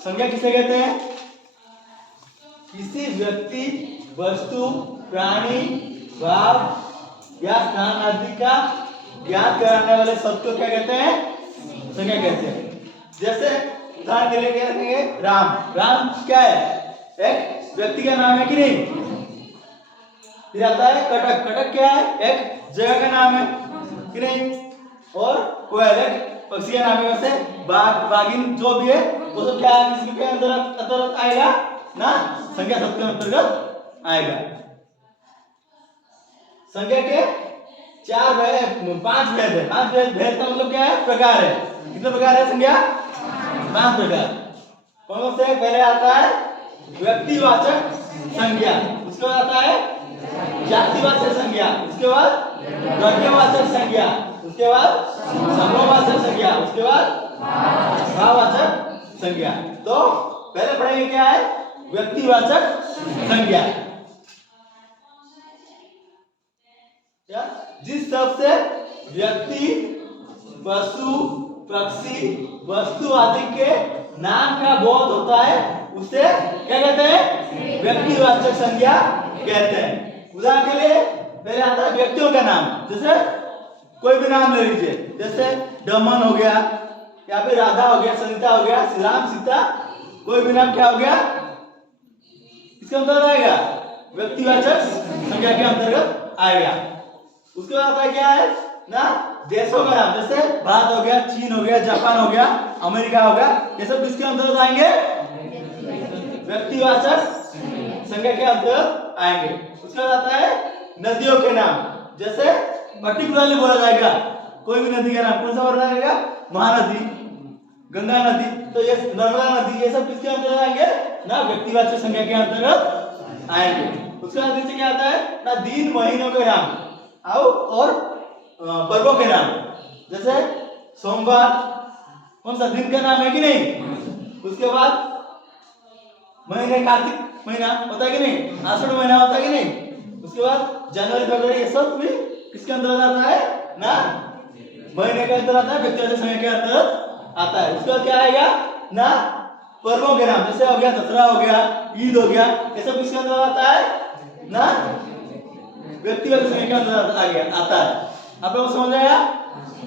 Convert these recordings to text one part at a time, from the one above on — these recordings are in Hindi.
संज्ञा किसे कहते हैं? किसी व्यक्ति, वस्तु, प्राणी, भाव या स्थान आदि का ज्ञात कराने वाले शब्द को क्या कहते हैं? संज्ञा कहते हैं। जैसे उदाहरण के लिए क्या रखेंगे? राम। राम क्या है? एक व्यक्ति का नाम है कि नहीं? फिर आता है कटक। कटक क्या है? एक जगह का नाम है कि नहीं? और कोयल एक पक्षी का नाम है। वैसे बाघ, बाघिन जो भी है वो सब क्या है? इसमें क्या अंतर्गत आएगा ना? संज्ञा शब्द के अंतर्गत आएगा। संज्ञा के 5 भेद है। 5 भेद का मतलब क्या है? प्रकार है। कितने प्रकार है संज्ञा? 5 प्रकार। कौन से? पहले आता है व्यक्तिवाचक संज्ञा, उसके बाद आता है जातिवाचक संज्ञा, उसके बाद द्रव्यवाचक संज्ञा, उसके बाद समूहवाचक संज्ञा, उसके बाद भाववाचक संज्ञा। तो पहले पढ़ेंगे क्या है? व्यक्तिवाचक संज्ञा। जिस शब्द से व्यक्ति, पशु, पक्षी, वस्तु आदि के नाम का बोध होता है उसे क्या कहते हैं? व्यक्तिवाचक संज्ञा कहते हैं। उदाहरण के लिए पहले आता है व्यक्तियों का नाम। जैसे कोई भी नाम ले लीजिए, जैसे दमन हो गया, या फिर राधा हो गया, सरिता हो गया, श्री राम, सीता, कोई भी नाम क्या हो गया? इसके अंतर्गत आएगा, व्यक्तिवाचक संज्ञा के अंतर्गत आएगा। उसके बाद आता है क्या है ना? देशों का नाम। जैसे भारत हो गया, चीन हो गया, जापान हो गया, अमेरिका हो गया, ये सब किसके अंतर्गत आएंगे? व्यक्तिवाचक संज्ञा के अंतर्गत आएंगे। उसके बाद आता है नदियों के नाम। जैसे पर्टिकुलरली बोला जाएगा कोई भी नदी का नाम, कौन सा बोला जाएगा? महानदी, गंगा नदी, तो ये नर्मदा नदी, ये सब किसके अंतर्गत आएंगे ना? व्यक्तिवाचक संज्ञा के अंतर्गत आएंगे। उसके बाद नीचे क्या आता है ना? दिन, महीनों के नाम और पर्वों के नाम। जैसे सोमवार कौन सा दिन का नाम है कि नहीं? उसके बाद महीने, कार्तिक महीना होता है कि नहीं? आषाढ़ महीना होता है कि नहीं? उसके बाद जनवरी, फरवरी, ये सब भी किसके अंतर्गत आता है ना? महीने के अंतर्गत आता है, व्यक्तिगत संज्ञा के अंतर्गत आता है। उसके बाद क्या आएगा ना? पर्वों के नाम। जैसे हो गया दसरा, हो गया ईद, हो गया, ये सब किसके अंतर्गत आता है ना? व्यक्तिगत संज्ञा के अंतर्गत आ गया, आता है। आप लोगों को समझ आया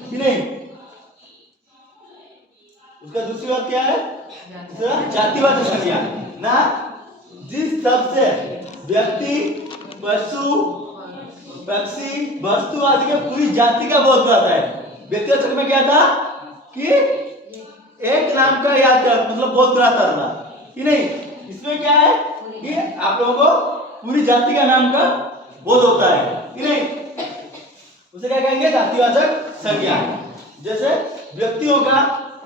कि नहीं? उसका दूसरी बात क्या है? जातिवाचक संज्ञा ना? जिस शब्द से व्यक्ति, पशु, पक्षी, वस्तु आदि के पूरी जाति का बोध कराता है। व्यक्तिवाचक में क्या था कि एक नाम का याद कर मतलब बोध कराता था कि नहीं? इसमें क्या है कि आप लोगों को पूरी जाति का नाम का बोध होता है कि नहीं? उसे क्या कहेंगे? जातिवाचक संज्ञा। जैसे व्यक्तियों का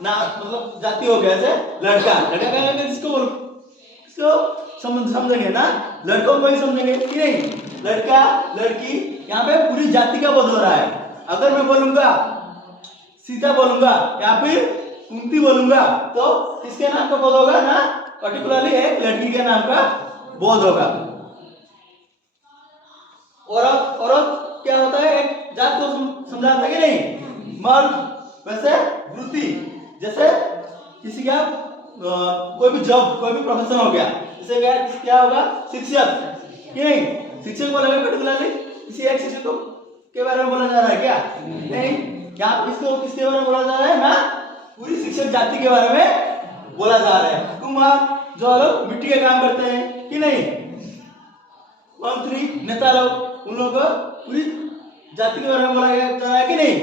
नाम मतलब जाति हो गया, जैसे लड़का। लड़का क्या कहेंगे? किसको समझेंगे ना? लड़कों को ही समझेंगे कि नहीं? लड़का, लड़की, यहाँ पे पूरी जाति का बोध हो रहा है। अगर मैं बोलूंगा सीता बोलूंगा या फिर कुंती बोलूंगा तो किसके नाम का बोध होगा ना? पर्टिकुलरली एक लड़की के नाम का बोध होगा। औरत क्या होता है? एक जात को समझाता है कि नहीं? मर्द वैसे वृत्ति। जैसे किसी का कोई भी जॉब, कोई भी प्रोफेशन हो गया, जैसे क्या होगा? शिक्षक कि नहीं? शिक्षक बोलेंगे पर्टिकुलरली किसी एक शिक्षक को के बारे में बोला जा रहा है क्या? नहीं। क्या इसको किसके बारे में बोला जा रहा है ना? पूरी शिक्षक जाति के बारे में बोला जा रहा है। कुम्हार जो लोग मिट्टी का काम करते हैं कि नहीं? मंत्री, नेता लोग, उन लोगों को पूरी जाति के बारे में बोला जा रहा है कि नहीं?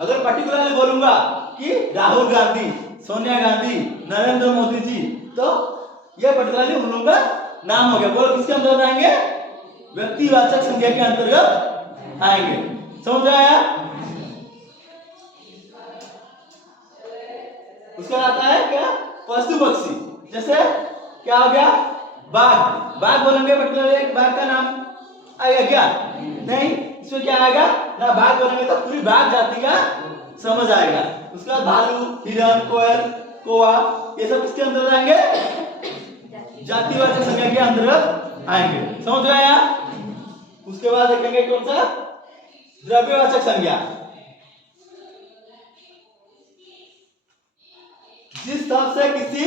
अगर पर्टिकुलरली बोलूंगा कि राहुल गांधी, सोनिया गांधी, नरेंद्र मोदी जी, तो ये पर्टिकुलरली उन लोगों का नाम हो गया। बोलो किसके अंतर्गत आएंगे? व्यक्तिवाचक संज्ञा के अंतर्गत आएंगे। समझ आया? उसका आता है क्या? पशु पक्षी। जैसे क्या हो गया? बाघ। बाघ बोलेंगे पर्टिकुलरली एक बाघ का नाम आएगा क्या? नहीं। इसमें क्या आएगा ना? बाघ बोलेंगे तो पूरी बाघ जाति का समझ आएगा। उसके बाद भालू, हिरण, कोयल, कौवा, ये सब किसके अंतर्गत आएंगे? जातिवाचक संज्ञा के अंतर्गत आएंगे। समझ आया? उसके बाद देखेंगे कौन सा? द्रव्यवाचक संज्ञा। जिस शब्द से किसी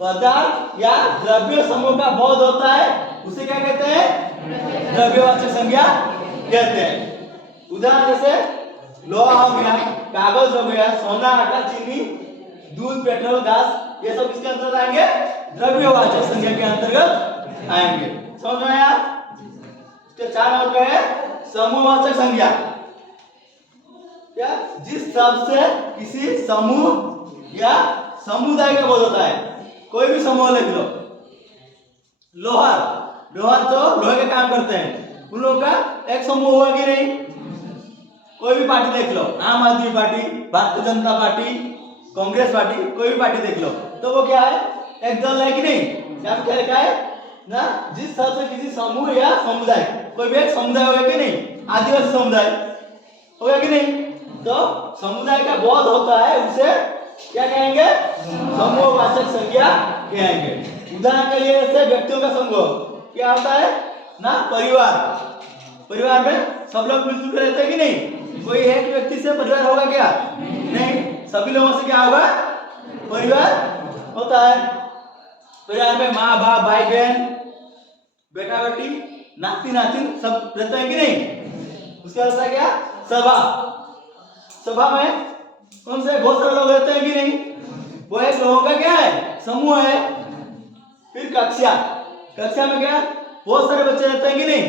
पदार्थ या द्रव्य समूह का बोध होता है उसे क्या कहते हैं? द्रव्यवाचक संज्ञा कहते हैं। उदाहरण जैसे लोहा हो गया, कागज हो गया, सोना, आटा, चीनी, दूध, पेट्रोल, गैस, ये सब किसके अंतर्गत आएंगे? द्रव्यवाचक संज्ञा के अंतर्गत आएंगे। समझ में आया? इसके 4 नंबर पे है समूहवाचक संज्ञा। क्या? जिस शब्द से किसी समूह या समुदाय का बोध होता है। कोई भी समूह लिख लो। लोहार तो लोहे का काम करते हैं, उन लोगों का एक समूह हुआ कि नहीं? कोई भी पार्टी देख लो, आम आदमी party, Bharatiya Janata party, Congress party, कोई भी पार्टी देख लो, तो वो क्या है? एक दल है कि नहीं? क्या लिखा है ना? जिस शब्द से किसी समूह या समुदाय, कोई भी एक समुदाय होगा कि नहीं? आदिवासी समुदाय होगा कि नहीं? तो समुदाय का बोध होता है उसे क्या कहेंगे? समूहवाचक संज्ञा कहेंगे। उदाहरण के लिए जैसे व्यक्तियों का समूह क्या होता है ना? परिवार में सब लोग मिलजुल कर रहते हैं कि नहीं? कोई एक व्यक्ति से परिवार होगा क्या? नहीं, सभी लोगों से क्या होगा? परिवार होता है। परिवार में माँ बाप, भाई बहन, बेटा बेटी, नाती नातिन सब रहते हैं कि नहीं? उसका होता है क्या? सभा में कौन से बहुत सारे लोग रहते हैं कि नहीं? वो एक लोगों का क्या है? समूह है। फिर कक्षा में क्या? बहुत सारे बच्चे रहते हैं कि नहीं?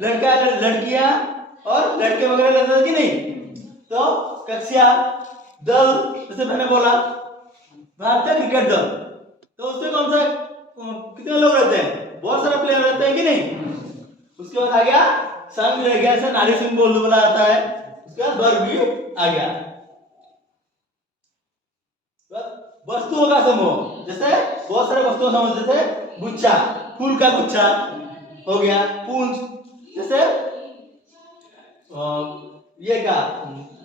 लड़का लड़कियां और लड़के वगैरह रहते हैं कि नहीं? तो कक्षा, दल, जैसे मैंने बोला भारतीय क्रिकेट दल, तो उसमें कौन सा कितने लोग रहते हैं? बहुत सारे प्लेयर रहते हैं कि नहीं? उसके बाद आ गया संघ, रह गया, नारी संघ बोला जाता है। उसके बाद वर्ग भी आ गया। वस्तुओं का समूह, जैसे बहुत सारे वस्तुओं का समूह, जैसे गुच्छा, फूल का गुच्छा हो गया, पूंछ, जैसे ये क्या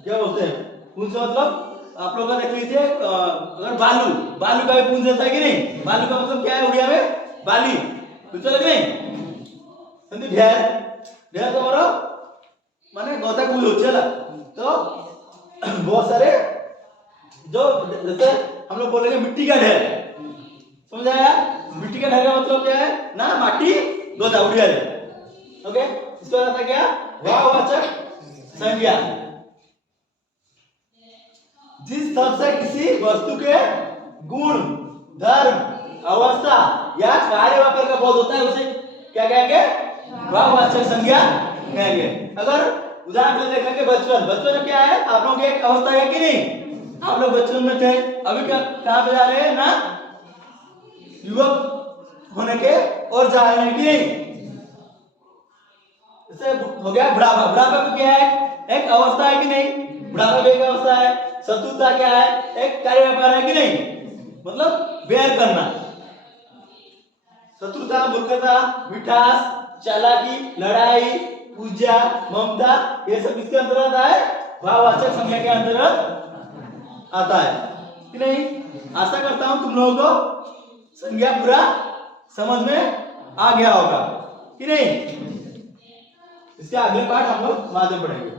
बोलते हैं? पूंछ मतलब आप लोग देख लीजिए, अगर बालू का भी पूंछ रहता है कि नहीं? बालू का मतलब क्या है उड़िया में? बाली, बुझते लग नहीं? संदीप ढेर तो मारो माने गौता कुल हो चला। तो बहुत सारे जो जैसे हम लोग बोलेंगे मिट्टी का ढेर, समझाया? मिट्टी का ढेर का मतलब क्या है ना? माटी गोदा उड़िया है। ओके, इसका मतलब क्या? वाचक संज्ञा। जिस शब्द से किसी वस्तु के गुण, धर्म, अवस्था या कार्य वाकर का बोध होता है उसे क्या कहेंगे? वाचक संज्ञा कहेंगे। अगर उदाहरण के लिए देखेंगे बचपन में क्या है? आप लोगों की एक अवस्था है कि नहीं? आप लोग बचपन में थे, अभी क्या कहां पे जा रहे हैं ना? युवक होने के और जा रहे हैं कि नहीं? जैसे हो गया बुढ़ापा भी क्या है? एक अवस्था है कि नहीं? बुढ़ापा भी एक अवस्था है। शत्रुता क्या है? एक कार्य व्यापार है कि नहीं? मतलब बेर करना। शत्रुता, मूर्खता, मिठास, चालाकी, लड़ाई, पूजा, ममता, ये सब किसके अंतर्गत आता है? भाववाचक संज्ञा के अंतर्गत आता है कि नहीं? आशा करता हूं तुम लोगों को संज्ञा पूरा समझ में आ गया होगा कि नहीं? इसके अगले पाठ हम लोग बाद में पढ़ेंगे।